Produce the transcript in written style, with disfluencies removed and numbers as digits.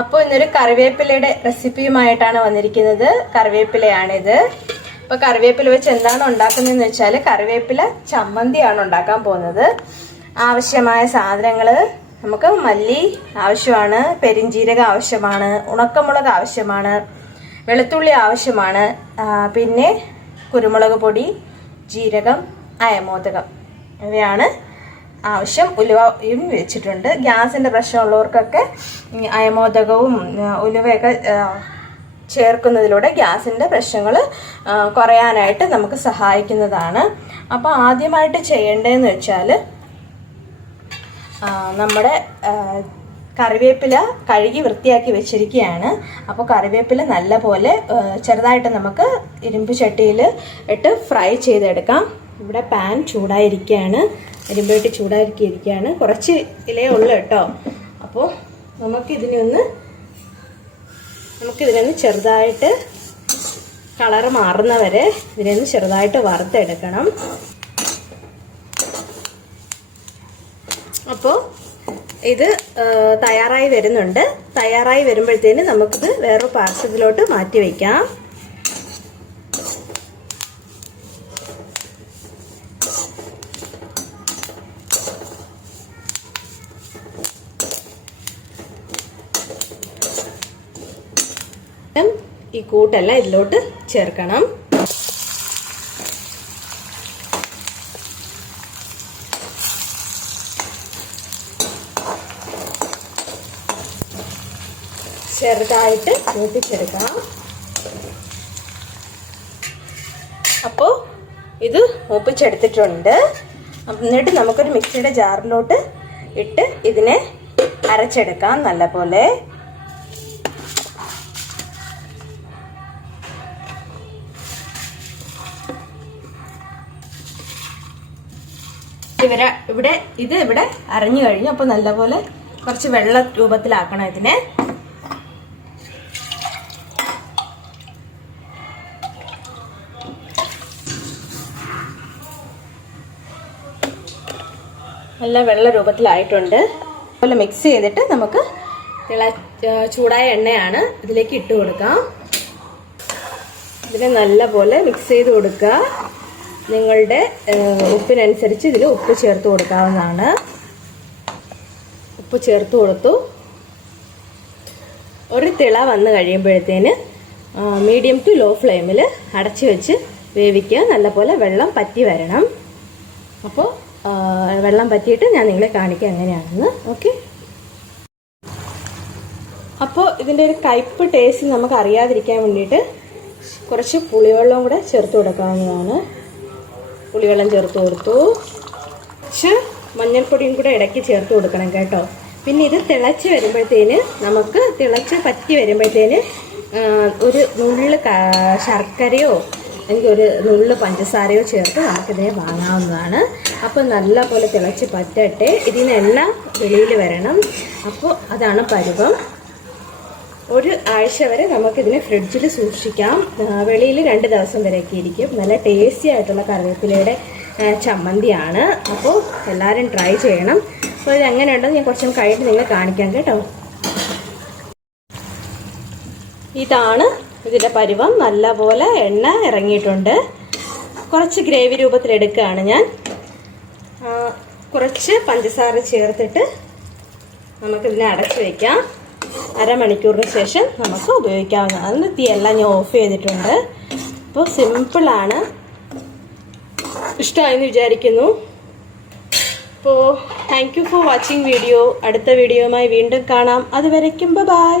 അപ്പോൾ ഇന്നൊരു കറിവേപ്പിലയുടെ റെസിപ്പിയുമായിട്ടാണ് വന്നിരിക്കുന്നത്. കറിവേപ്പിലയാണിത്. അപ്പോൾ കറിവേപ്പില വെച്ച് എന്താണ് ഉണ്ടാക്കുന്നതെന്ന് വെച്ചാൽ കറിവേപ്പില ചമ്മന്തിയാണ് ഉണ്ടാക്കാൻ പോകുന്നത്. ആവശ്യമായ സാധനങ്ങൾ നമുക്ക് മല്ലി ആവശ്യമാണ്, പെരിഞ്ജീരകം ആവശ്യമാണ്, ഉണക്കമുളക് ആവശ്യമാണ്, വെളുത്തുള്ളി ആവശ്യമാണ്, പിന്നെ കുരുമുളക് പൊടി, ജീരകം, അയമോദകം ഇവയാണ് ആവശ്യം. ഉലുവയും വെച്ചിട്ടുണ്ട്. ഗ്യാസിൻ്റെ പ്രശ്നമുള്ളവർക്കൊക്കെ അയമോദകവും ഉലുവയൊക്കെ ചേർക്കുന്നതിലൂടെ ഗ്യാസിൻ്റെ പ്രശ്നങ്ങൾ കുറയാനായിട്ട് നമുക്ക് സഹായിക്കുന്നതാണ്. അപ്പോൾ ആദ്യമായിട്ട് ചെയ്യേണ്ടതെന്ന് വെച്ചാൽ നമ്മുടെ കറിവേപ്പില കഴുകി വൃത്തിയാക്കി വെച്ചിരിക്കുകയാണ്. അപ്പോൾ കറിവേപ്പില നല്ല പോലെ ചെറുതായിട്ട് നമുക്ക് ഇരുമ്പ് ചട്ടിയിൽ ഇട്ട് ഫ്രൈ ചെയ്തെടുക്കാം. ഇവിടെ പാൻ ചൂടായിരിക്കുകയാണ്, ഇരുമ്പേട്ടി ചൂടായിരിക്കുകയാണ്. കുറച്ച് ഇലയേ ഉള്ളൂ കേട്ടോ. അപ്പോൾ നമുക്കിതിനെ ഒന്ന് ചെറുതായിട്ട് കളറ് മാറുന്നവരെ ഇതിനെ ഒന്ന് ചെറുതായിട്ട് വറുത്തെടുക്കണം. അപ്പോൾ ഇത് തയ്യാറായി വരുന്നുണ്ട്. തയ്യാറായി വരുമ്പോഴത്തേന് നമുക്കിത് വേറൊരു പാത്രത്തിലോട്ട് മാറ്റി വയ്ക്കാം. ഈ കൂട്ടെല്ലാം ഇതിലോട്ട് ചേർക്കണം. ചെറുതായിട്ട് മൂപ്പിച്ചെടുക്കാം. അപ്പോൾ ഇത് മൂപ്പിച്ചെടുത്തിട്ടുണ്ട്. എന്നിട്ട് നമുക്കൊരു മിക്സിയുടെ ജാറിലോട്ട് ഇട്ട് ഇതിനെ അരച്ചെടുക്കാം നല്ലപോലെ. ഇവിടെ അരഞ്ഞു കഴിഞ്ഞു. അപ്പോൾ നല്ലപോലെ കുറച്ച് വെള്ള രൂപത്തിലാക്കണം ഇതിനെ. നല്ല വെള്ള രൂപത്തിലായിട്ടുണ്ട്. അതുപോലെ മിക്സ് ചെയ്തിട്ട് നമുക്ക് ചൂടായ എണ്ണയാണ് ഇതിലേക്ക് ഇട്ട് കൊടുക്കാം. ഇതിനെ നല്ലപോലെ മിക്സ് ചെയ്ത് കൊടുക്കുക. നിങ്ങളുടെ ഉപ്പിനനുസരിച്ച് ഇതിൽ ഉപ്പ് ചേർത്ത് കൊടുക്കാവുന്നതാണ്. ഉപ്പ് ചേർത്ത് കൊടുത്തു. ഒരു തിള വന്ന് കഴിയുമ്പോഴത്തേന് മീഡിയം ടു ലോ ഫ്ലെയിമിൽ അടച്ചു വെച്ച് വേവിക്കുക. നല്ലപോലെ വെള്ളം പറ്റി വരണം. അപ്പോൾ വെള്ളം പറ്റിയിട്ട് ഞാൻ നിങ്ങളെ കാണിക്കാം എങ്ങനെയാണെന്ന്. ഓക്കെ. അപ്പോൾ ഇതിൻ്റെ ഒരു കയ്പ്പ് ടേസ്റ്റ് നമുക്ക് അറിയാതിരിക്കാൻ വേണ്ടിയിട്ട് കുറച്ച് പുളിവെള്ളവും കൂടെ ചേർത്ത് കൊടുക്കാവുന്നതാണ്. പുളിവെള്ളം ചേർത്ത് കൊടുത്തു. കുറച്ച് മഞ്ഞൾപ്പൊടിയും കൂടെ ഇടയ്ക്ക് ചേർത്ത് കൊടുക്കണം കേട്ടോ. പിന്നെ ഇത് തിളച്ച് വരുമ്പോഴത്തേന് നമുക്ക് പറ്റി വരുമ്പോഴത്തേന് ഒരു നുള്ള് ശർക്കരയോ അല്ലെങ്കിൽ ഒരു നുള്ള് പഞ്ചസാരയോ ചേർത്ത് നമുക്കിതിനെ വാങ്ങാവുന്നതാണ്. അപ്പോൾ നല്ലപോലെ തിളച്ച് പറ്റട്ടെ. ഇതിനെല്ലാം വെളിയിൽ വരണം. അപ്പോൾ അതാണ് പരുവം. ഒരു ആഴ്ച വരെ നമുക്കിതിനെ ഫ്രിഡ്ജിൽ സൂക്ഷിക്കാം. വെളിയിൽ 2 ദിവസം വരെയൊക്കെ ഇരിക്കും. നല്ല ടേസ്റ്റി ആയിട്ടുള്ള കറിവേപ്പിലയുടെ ചമ്മന്തിയാണ്. അപ്പോൾ എല്ലാവരും ട്രൈ ചെയ്യണം. അപ്പോൾ ഇത് എങ്ങനെയുണ്ടെന്ന് ഞാൻ കുറച്ചും കഴിഞ്ഞിട്ട് നിങ്ങളെ കാണിക്കാം കേട്ടോ. ഇതാണ് ഇതിൻ്റെ പരുവം. നല്ലപോലെ എണ്ണ ഇറങ്ങിയിട്ടുണ്ട്. കുറച്ച് ഗ്രേവി രൂപത്തിലെടുക്കുകയാണ് ഞാൻ. കുറച്ച് പഞ്ചസാര ചേർത്തിട്ട് നമുക്കിതിനെ അടച്ചു വയ്ക്കാം. അരമണിക്കൂറിന് ശേഷം നമുക്ക് ഉപയോഗിക്കാവുന്നതാണ്. തീയെല്ലാം ഞാൻ ഓഫ് ചെയ്തിട്ടുണ്ട്. അപ്പോൾ സിമ്പിളാണ്. ഇഷ്ടമായെന്ന് വിചാരിക്കുന്നു. അപ്പോൾ thank you for watching video. അടുത്ത വീഡിയോയുമായി വീണ്ടും കാണാം. അതുവരയ്ക്കും ബൈ.